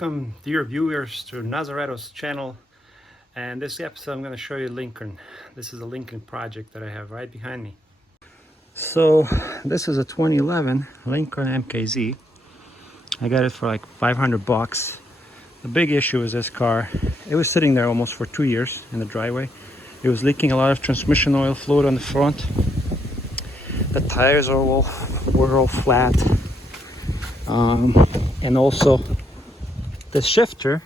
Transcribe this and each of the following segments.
Welcome dear viewers to Nazareto's channel, and this episode I'm going to show you Lincoln. This is a Lincoln project that I have right behind me. So this is a 2011 Lincoln MKZ. I got it for like 500 bucks. The big issue is this car. It was sitting there almost for 2 years in the driveway. It was leaking a lot of transmission oil fluid on the front. The tires were all flat. And also the shifter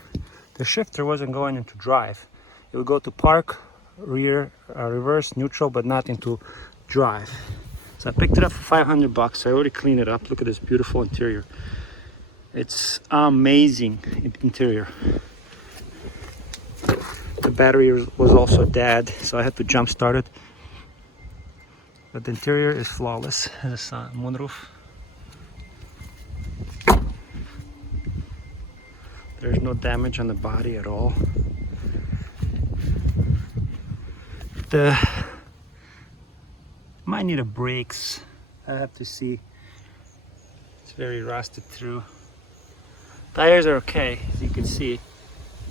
wasn't going into drive. It would go to park, rear, reverse, neutral, but not into drive. So I picked it up for 500 bucks. I already cleaned it up. Look at this beautiful interior. It's amazing interior. The battery was also dead, so I had to jump start it. But the interior is flawless. There's a moonroof. There's no damage on the body at all. Might need a brakes. I have to see. It's very rusted through. Tires are okay, as you can see.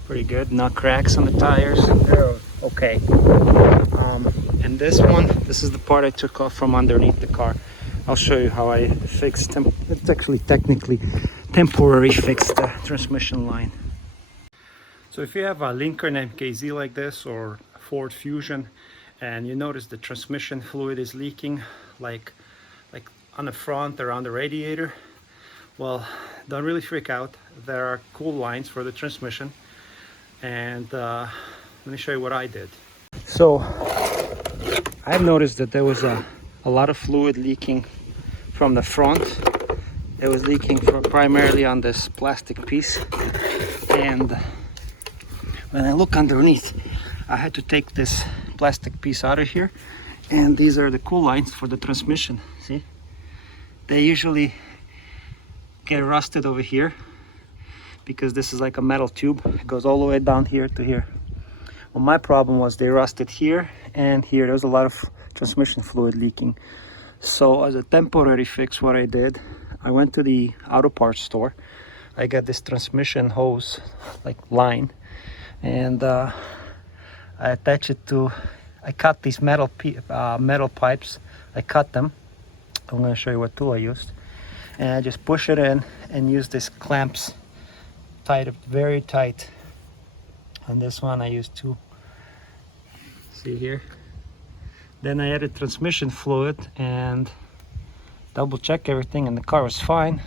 Pretty good. No cracks on the tires. They're okay. And this is the part I took off from underneath the car. I'll show you how I fixed them. It's actually technically temporary fixed the transmission line. So if you have a Lincoln MKZ like this or Ford Fusion and you notice the transmission fluid is leaking like on the front around the radiator, well, don't really freak out. There are cool lines for the transmission, and let me show you what I did. So I've noticed that there was a lot of fluid leaking from the front. It was leaking primarily on this plastic piece, and when I look underneath, I had to take this plastic piece out of here, and these are the cool lines for the transmission. See, they usually get rusted over here because this is like a metal tube. It goes all the way down here to here. Well, my problem was they rusted here and here. There was a lot of transmission fluid leaking. So as a temporary fix, what I did, I went to the auto parts store. I got this transmission hose, like line, and I attach it to, I cut these metal pipes. I cut them. I'm going to show you what tool I used. And I just push it in and use these clamps, tight it very tight. On this one I used 2. See here? Then I added transmission fluid and double check everything, and the car was fine.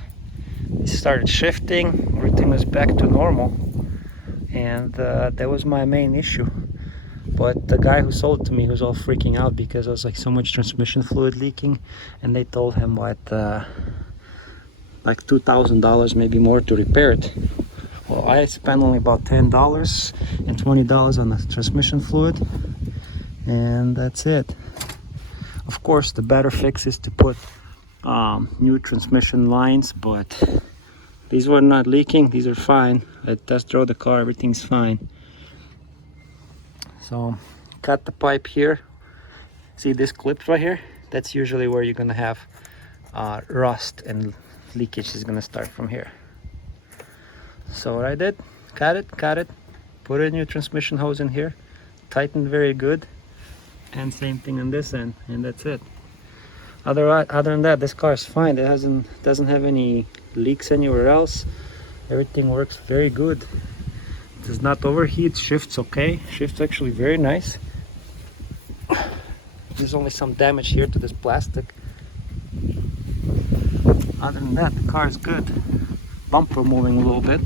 It started shifting, everything was back to normal, and that was my main issue. But the guy who sold it to me was all freaking out because there was like so much transmission fluid leaking, and they told him what like $2,000, maybe more, to repair it. Well, I spent only about $10 and $20 on the transmission fluid, and that's it. Of course, the better fix is to put new transmission lines, but these were not leaking. These are fine. I test drove the car, everything's fine. So cut the pipe here. See this clip right here? That's usually where you're gonna have rust, and leakage is gonna start from here. So what I did, cut it, put a new transmission hose in here, tightened very good, and same thing on this end, and that's it. Other than that, this car is fine. It doesn't have any leaks anywhere else. Everything works very good. It does not overheat. Shift's okay. Shift's actually very nice. There's only some damage here to this plastic. Other than that, the car is good. Bumper moving a little bit,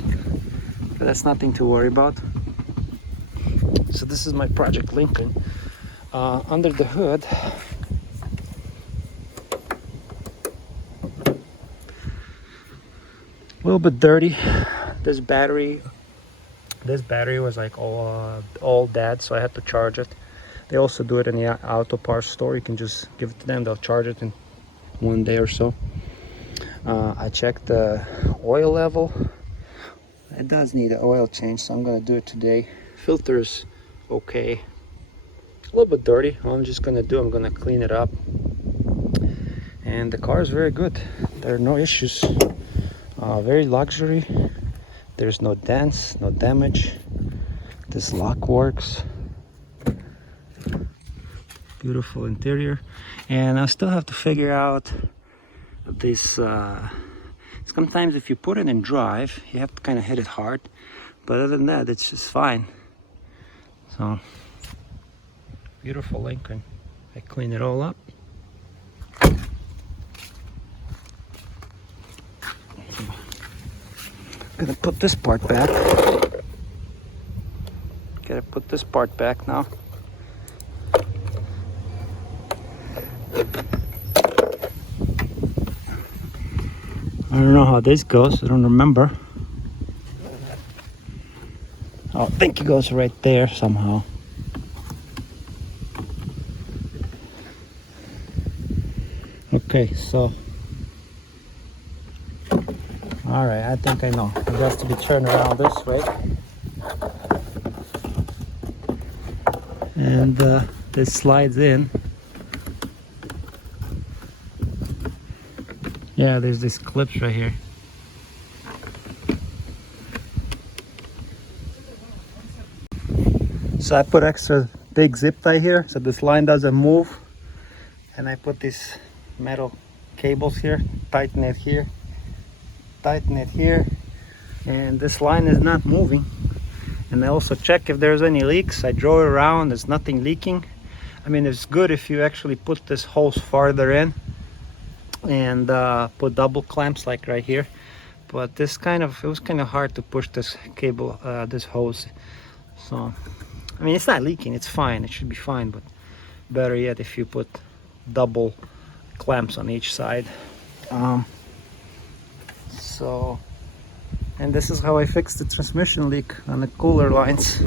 but that's nothing to worry about. So this is my project Lincoln. Under the hood, a little bit dirty. This battery was like all dead, so I had to charge it. They also do it in the auto parts store. You can just give it to them, they'll charge it in 1 day or so. I checked the oil level. It does need an oil change, so I'm gonna do it today. Filter's okay. A little bit dirty. All I'm just gonna do, I'm gonna clean it up. And the car is very good. There are no issues. Very luxury. There's no dents, no damage. This lock works. Beautiful interior. And I still have to figure out this. Sometimes if you put it in drive, you have to kind of hit it hard. But other than that, it's just fine. So, beautiful Lincoln. I clean it all up. Gonna put this part back. Gotta put this part back now. I don't know how this goes. I don't remember. Oh, I think it goes right there somehow. Okay, so. Alright, I think I know. It has to be turned around this way. And this slides in. Yeah, there's these clips right here. So I put extra big zip tie here so this line doesn't move. And I put these metal cables here, tighten it here, tighten it here. And this line is not moving. And I also check if there's any leaks. I draw it around, there's nothing leaking. I mean, it's good if you actually put this hose farther in and put double clamps like right here. But this it was kind of hard to push this cable, this hose. So, I mean, it's not leaking, it's fine, it should be fine. But better yet if you put double clamps on each side. And this is how I fixed the transmission leak on the cooler lines.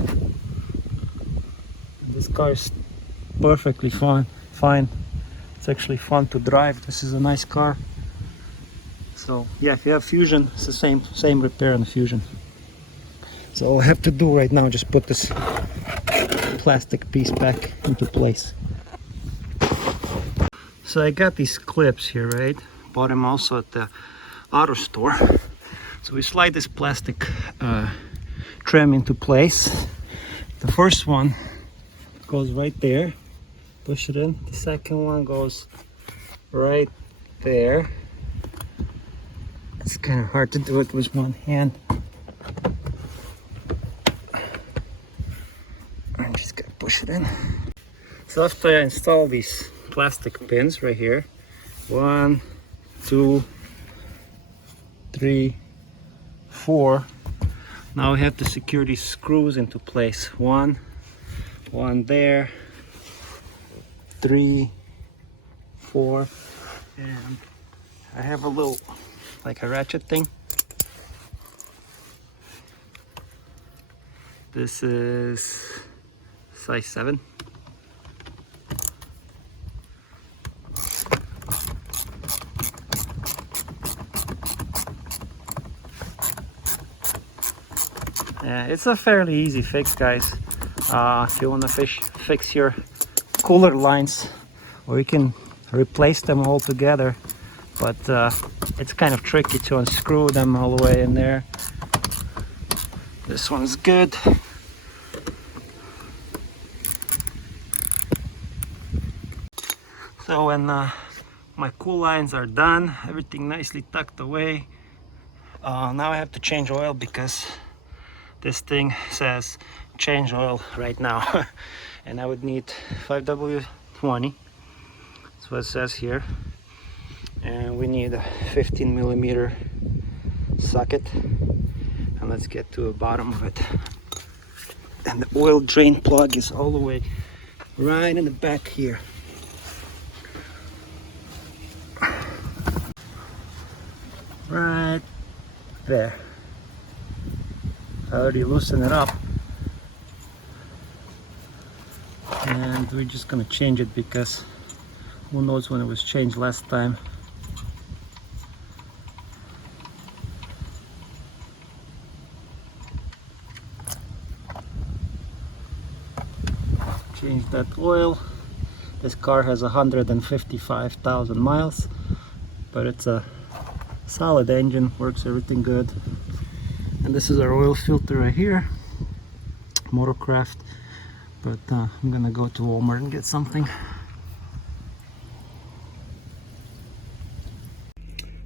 This car is perfectly fine. It's actually fun to drive. This is a nice car. So yeah, if you have Fusion, it's the same repair on the Fusion. So all I have to do right now is just put this plastic piece back into place. So I got these clips here, right? Bought them also at the auto store. So we slide this plastic trim into place. The first one goes right there. Push it in. The second one goes right there. It's kind of hard to do it with one hand. I'm just gonna push it in. So after I install these plastic pins right here, 1, 2, 3, 4. Now we have to secure these screws into place. One there, 3, 4, and I have a little, like a ratchet thing. This is size 7. Yeah, it's a fairly easy fix, guys. If you want to fix your cooler lines, or you can replace them all together, but it's kind of tricky to unscrew them all the way in there. This one's good. So when my cool lines are done, everything nicely tucked away, now I have to change oil because this thing says change oil right now. And I would need 5W20. That's what it says here. And we need a 15mm socket. And let's get to the bottom of it. And the oil drain plug is all the way right in the back here. Right there. I already loosened it up. And we're just gonna change it because who knows when it was changed last time. Change that oil. This car has 155,000 miles, but it's a solid engine, works everything good. And And this is our oil filter right here, Motorcraft. But I'm gonna go to Walmart and get something.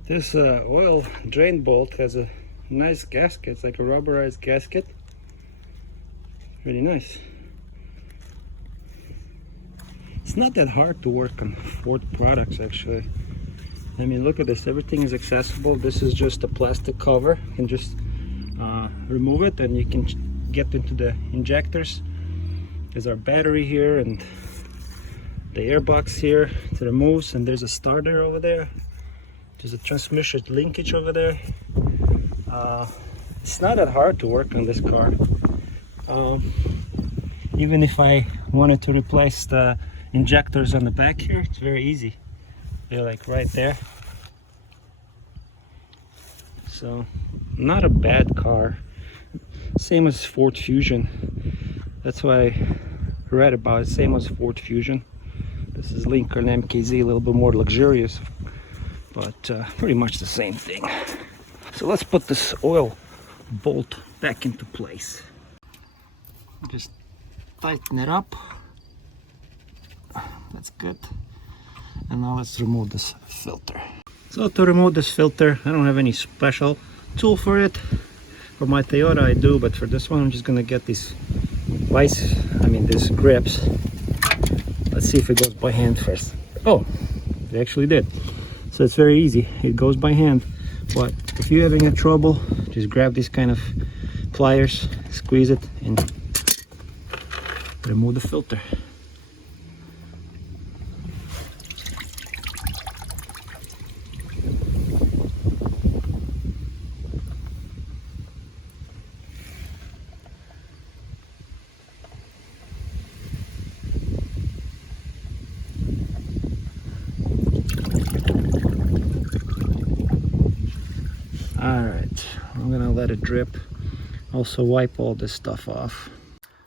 This oil drain bolt has a nice gasket. It's like a rubberized gasket. Really nice. It's not that hard to work on Ford products, actually. I mean, look at this. Everything is accessible. This is just a plastic cover. You can just remove it and you can get into the injectors. There's our battery here and the airbox here to remove, and there's a starter over there. There's a transmission linkage over there. It's not that hard to work on this car. Even if I wanted to replace the injectors on the back here, it's very easy. They're like right there. So not a bad car. Same as Ford Fusion. That's what I read about it. Same as Ford Fusion. This is Lincoln MKZ, a little bit more luxurious, but pretty much the same thing. So let's put this oil bolt back into place. Just tighten it up. That's good. And now let's remove this filter. So to remove this filter, I don't have any special tool for it. For my Toyota I do, but for this one I'm just gonna get these these grips. Let's see if it goes by hand first. Oh, it actually did. So it's very easy. It goes by hand. But if you're having a trouble, just grab these kind of pliers, squeeze it, and remove the filter. Alright, I'm gonna let it drip. Also wipe all this stuff off.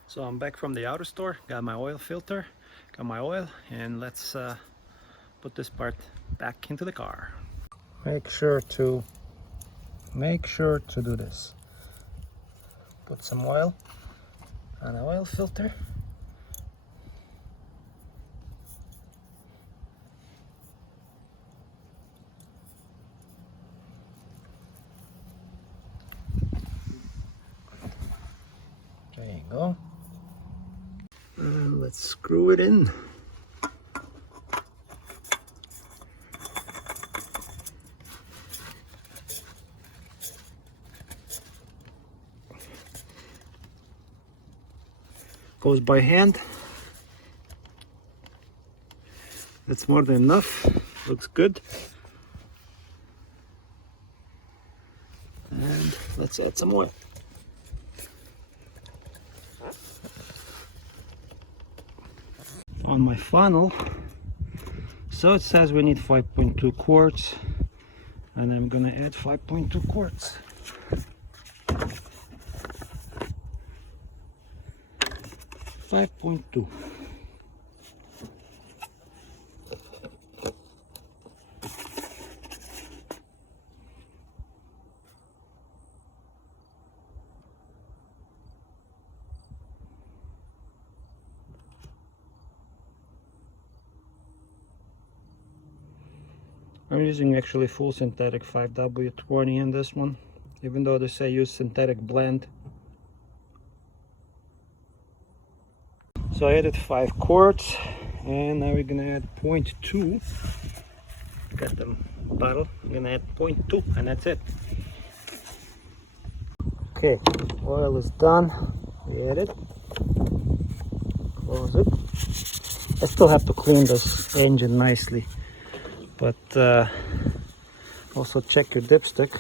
So I'm back from the auto store, got my oil filter, got my oil, and let's put this part back into the car. Make sure to do this. Put some oil on the oil filter. There you go. And let's screw it in. Goes by hand. That's more than enough. Looks good. And let's add some oil. On my funnel, so it says we need 5.2 quarts, and I'm gonna add 5.2 quarts. I'm using actually full synthetic 5W20 in this one, even though they say use synthetic blend. So I added 5 quarts, and now we're gonna add 0.2. Got the bottle. I'm gonna add 0.2, and that's it. Okay, oil is done. We add it. Close it. I still have to clean this engine nicely, but also check your dipstick.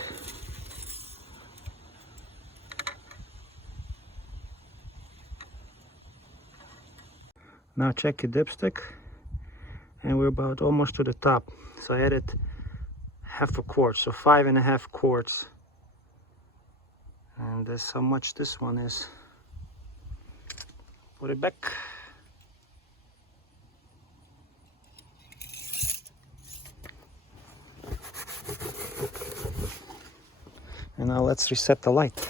Now check your dipstick, and we're about almost to the top. So I added half a quart, so 5.5 quarts. And that's how much this one is. Put it back. And now let's reset the light.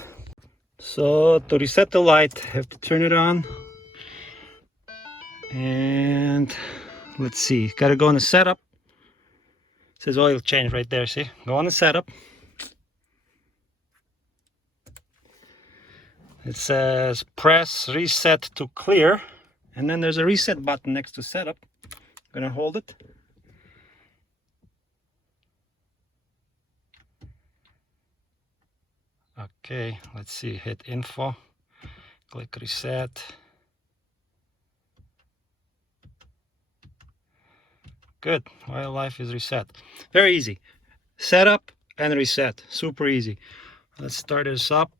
So to reset the light, I have to turn it on. And let's see, gotta go on the setup. It says oil change right there, see? Go on the setup. It says press reset to clear. And then there's a reset button next to setup. I'm gonna hold it. Okay, let's see, hit info, click reset. Good, oil life is reset. Very easy. Setup and reset, super easy. Let's start this up.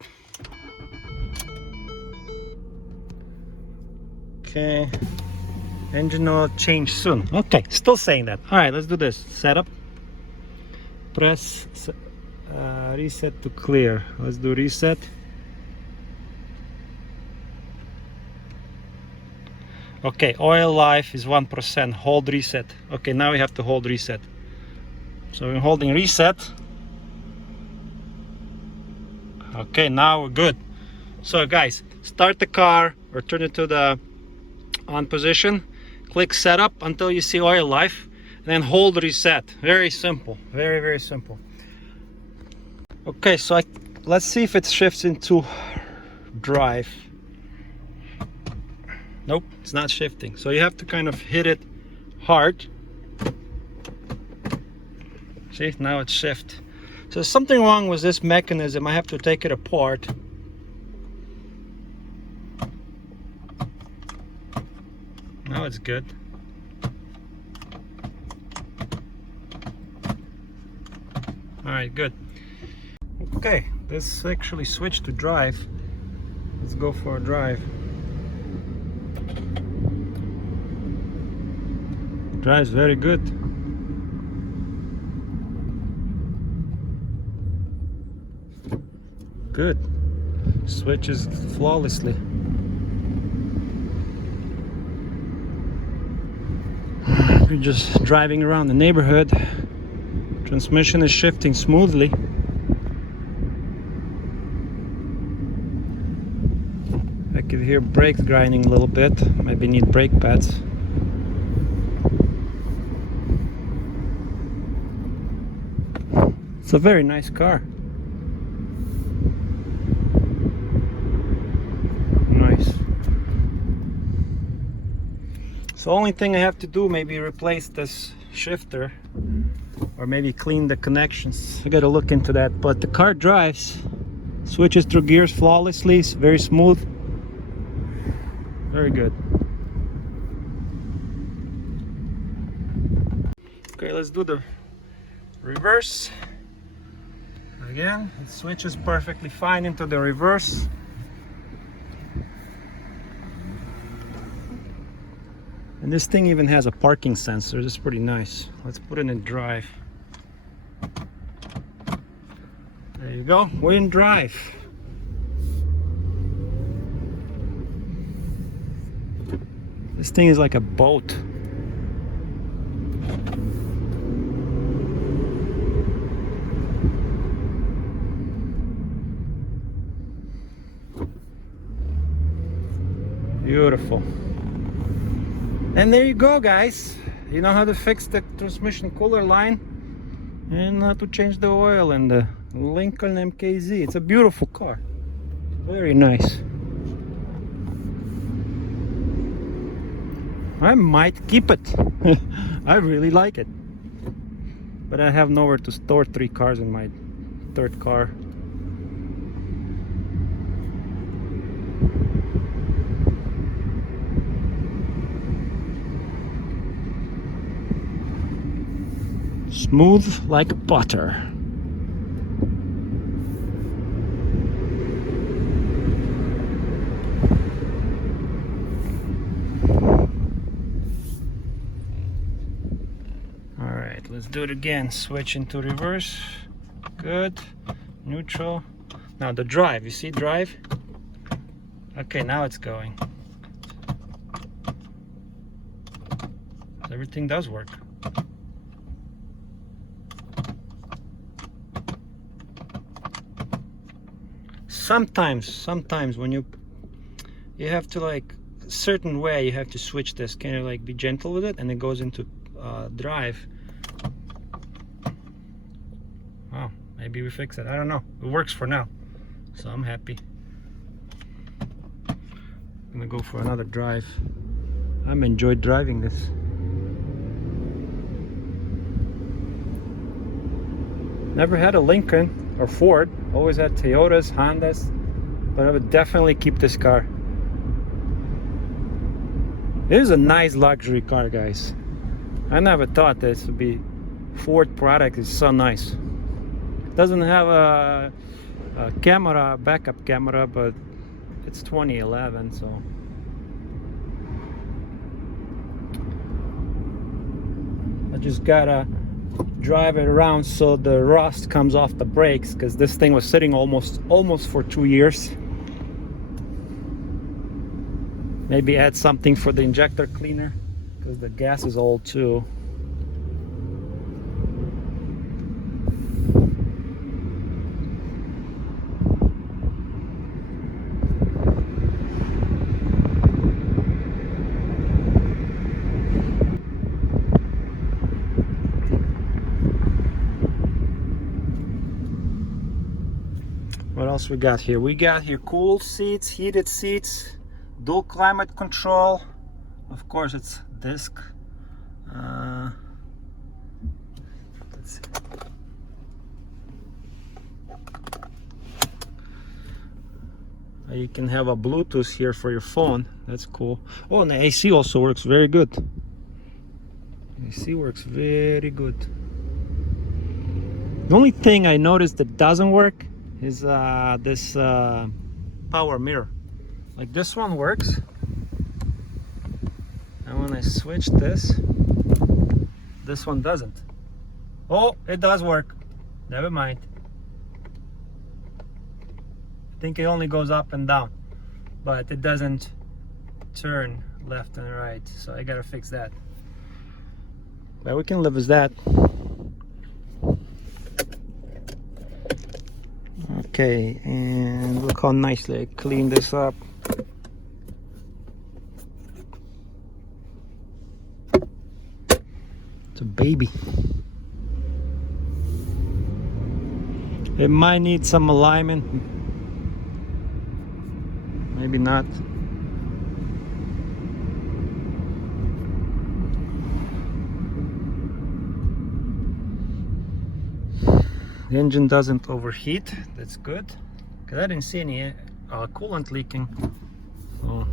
Okay, engine oil change soon. Okay, still saying that. All right, let's do this. Setup, press reset to clear. Let's do reset. Okay, oil life is 1%. Hold reset. Okay, now we have to hold reset. So we're holding reset. Okay, now we're good. So guys, start the car or turn it to the on position. Click setup until you see oil life, and then hold reset. Very simple. Very, very simple. Okay, so let's see if it shifts into drive. Nope, it's not shifting. So you have to kind of hit it hard. See, now it's shift. So there's something wrong with this mechanism. I have to take it apart. Now it's good. All right, good. Okay, this actually switched to drive. Let's go for a drive. Drives very good. Good. Switches flawlessly. We're just driving around the neighborhood. Transmission is shifting smoothly. I can hear brakes grinding a little bit. Maybe need brake pads. It's a very nice car. Nice. So the only thing I have to do, maybe replace this shifter or maybe clean the connections. I gotta look into that, but the car drives, switches through gears flawlessly. It's very smooth, very good. Okay, let's do the reverse. Again, it switches perfectly fine into the reverse. And this thing even has a parking sensor. This is pretty nice. Let's put it in drive. There you go, we're in drive. This thing is like a boat. Beautiful. And there you go, guys. You know how to fix the transmission cooler line and how to change the oil in the Lincoln MKZ. It's a beautiful car. Very nice. I might keep it. I really like it. But I have nowhere to store 3 cars in my third car. Smooth like butter. All right, let's do it again. Switch into reverse. Good. Neutral. Now the drive, you see drive? Okay, now it's going. Everything does work. sometimes when you have to, like, a certain way, you have to switch this, kind of like be gentle with it, and it goes into drive. Oh, maybe we fix it, I don't know. It works for now, so I'm happy. I'm gonna go for another drive. I'm enjoyed driving this. Never had a Lincoln or Ford, always had Toyotas, Hondas, but I would definitely keep this car. It is a nice luxury car, guys. I never thought this would be Ford product. Is so nice. Doesn't have a camera, backup camera, but it's 2011, so I just gotta drive it around so the rust comes off the brakes, because this thing was sitting almost for 2 years. Maybe add something for the injector cleaner, because the gas is old too. What else we got here? We got here cool seats, heated seats, dual climate control. Of course, it's disc. Let's see. You can have a Bluetooth here for your phone. That's cool. Oh, and the AC also works very good. AC works very good. The only thing I noticed that doesn't work is this power mirror. Like, this one works, and when I switch this one doesn't. Oh, it does work. Never mind. I think it only goes up and down, but it doesn't turn left and right, so I gotta fix that. But we can live with that. Okay, and look how nicely I cleaned this up. It's a baby. It might need some alignment, maybe not. The engine doesn't overheat, that's good, because I didn't see any coolant leaking. So.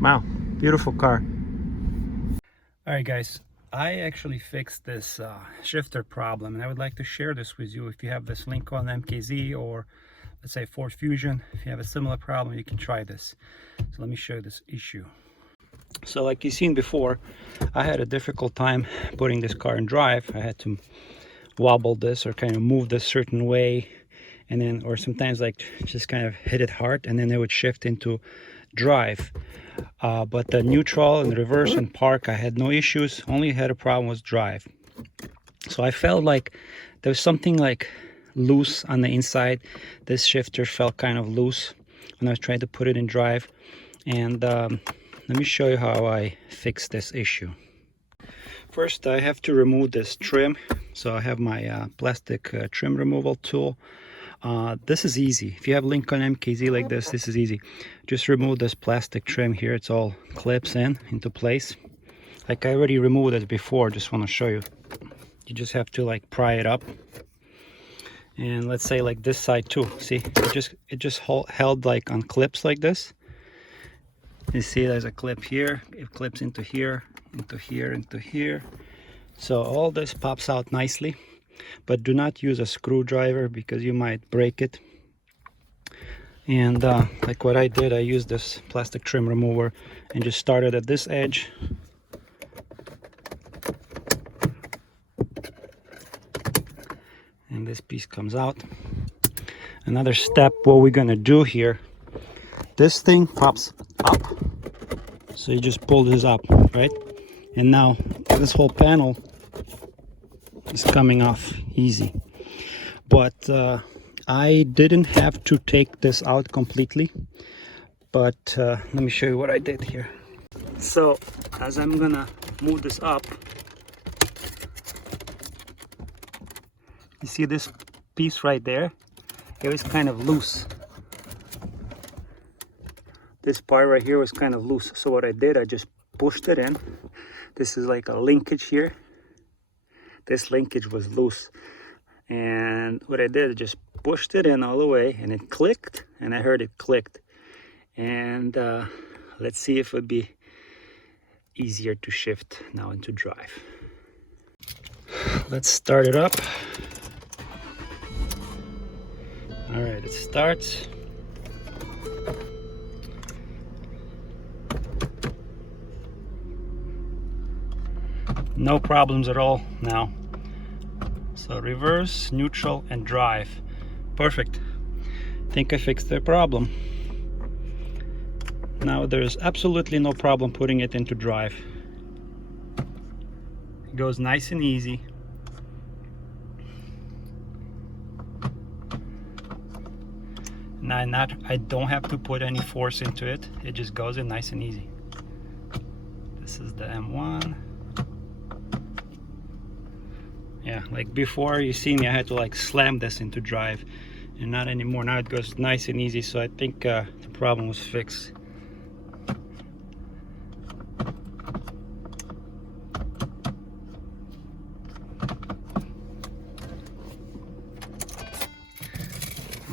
Wow, beautiful car. All right, guys. I actually fixed this shifter problem, and I would like to share this with you. If you have this Lincoln MKZ, or let's say Ford Fusion, if you have a similar problem, you can try this. So let me show you this issue. So like you've seen before, I had a difficult time putting this car in drive. I had to wobble this or kind of move this certain way, and then, or sometimes like just kind of hit it hard, and then it would shift into drive. But the neutral and reverse and park, I had no issues. Only had a problem was drive. So I felt like there was something like loose on the inside. This shifter felt kind of loose when I was trying to put it in drive. And let me show you how I fixed this issue. First, I have to remove this trim. So I have my plastic trim removal tool. This is easy. If you have Lincoln MKZ like this is easy. Just remove this plastic trim here. It's all clips into place. Like I already removed this before, just want to show you. You just have to like pry it up. And let's say like this side too. See, it just held like on clips like this. You see there's a clip here. It clips into here, into here, into here. So all this pops out nicely. But do not use a screwdriver because you might break it. And like what I did, I used this plastic trim remover and just started at this edge. and this piece comes out. Another step, what we're gonna do here, this thing pops up, so you just pull this up, right? And now this whole panel is coming off easy. But I didn't have to take this out completely, but let me show you what I did here. So as I'm gonna move this up, you see this piece right there? It was kind of loose. This part right here was kind of loose. So what I did, I just pushed it in. This is like a linkage here. This linkage was loose. And what I did, I just pushed it in all the way, and it clicked, and I heard it clicked. And let's see if it would be easier to shift now into drive. Let's start it up. All right, it starts. No problems at all now. So reverse, neutral, and drive. Perfect. I think I fixed the problem. Now there's absolutely no problem putting it into drive. It goes nice and easy. Now I don't have to put any force into it. It just goes in nice and easy. This is the M1. Yeah, like before, you see me, I had to like slam this into drive, and not anymore. Now it goes nice and easy, so I think the problem was fixed.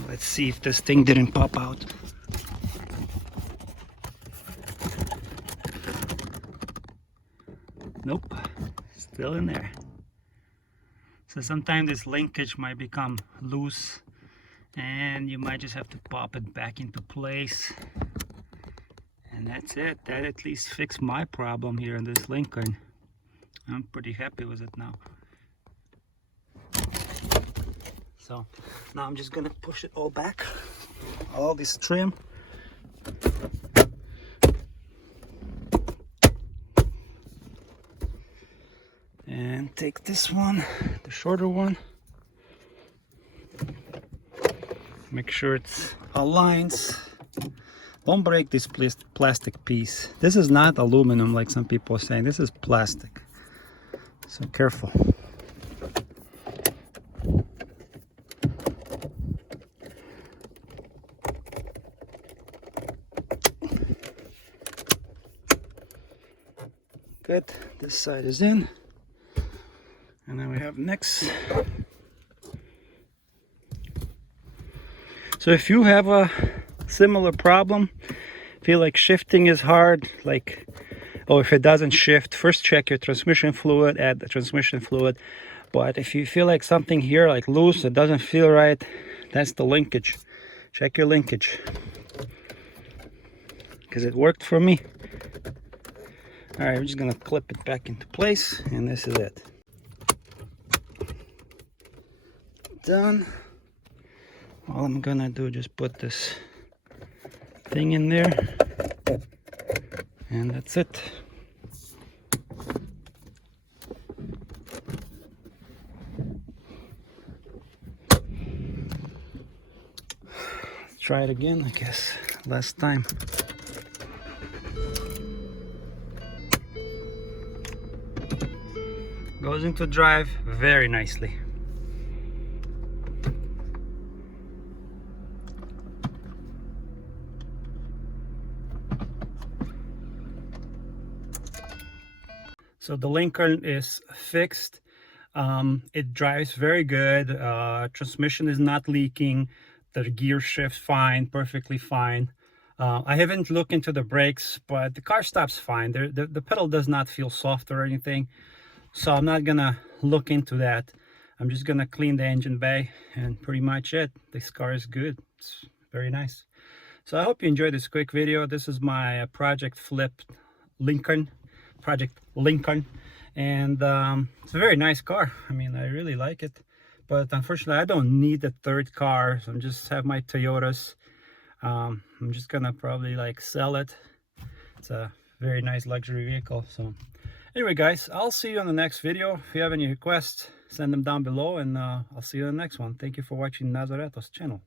Let's see if this thing didn't pop out. Nope, still in there. So sometimes this linkage might become loose, and you might just have to pop it back into place. And that's it. That at least fixed my problem here in this Lincoln. I'm pretty happy with it now. So now I'm just gonna push it all back, all this trim. And take this one, the shorter one. Make sure it aligns. Don't break this plastic piece. This is not aluminum like some people are saying. This is plastic. So careful. Good. This side is in. And then we have next. So if you have a similar problem, feel like shifting is hard, like, oh, if it doesn't shift, first check your transmission fluid, add the transmission fluid. But if you feel like something here, like loose, it doesn't feel right, that's the linkage. Check your linkage. Because it worked for me. All right, we're just gonna clip it back into place, and this is it. Done. All I'm gonna do, just put this thing in there, and that's it. Let's try it again, I guess, last time. Goes into drive very nicely. So the Lincoln is fixed. It drives very good. Transmission is not leaking. The gear shifts fine, perfectly fine. I haven't looked into the brakes, but the car stops fine. The pedal does not feel soft or anything. So I'm not gonna look into that. I'm just gonna clean the engine bay, and pretty much it. This car is good. It's very nice. So I hope you enjoyed this quick video. This is my project flip Lincoln. Project Lincoln, and it's a very nice car. I mean, I really like it. but unfortunately I don't need the third car, so I'm just have my Toyotas. I'm just gonna probably like sell it. It's a very nice luxury vehicle. So anyway guys, I'll see you on the next video. If you have any requests, send them down below, and I'll see you in the next one. Thank you for watching Nazareto's channel.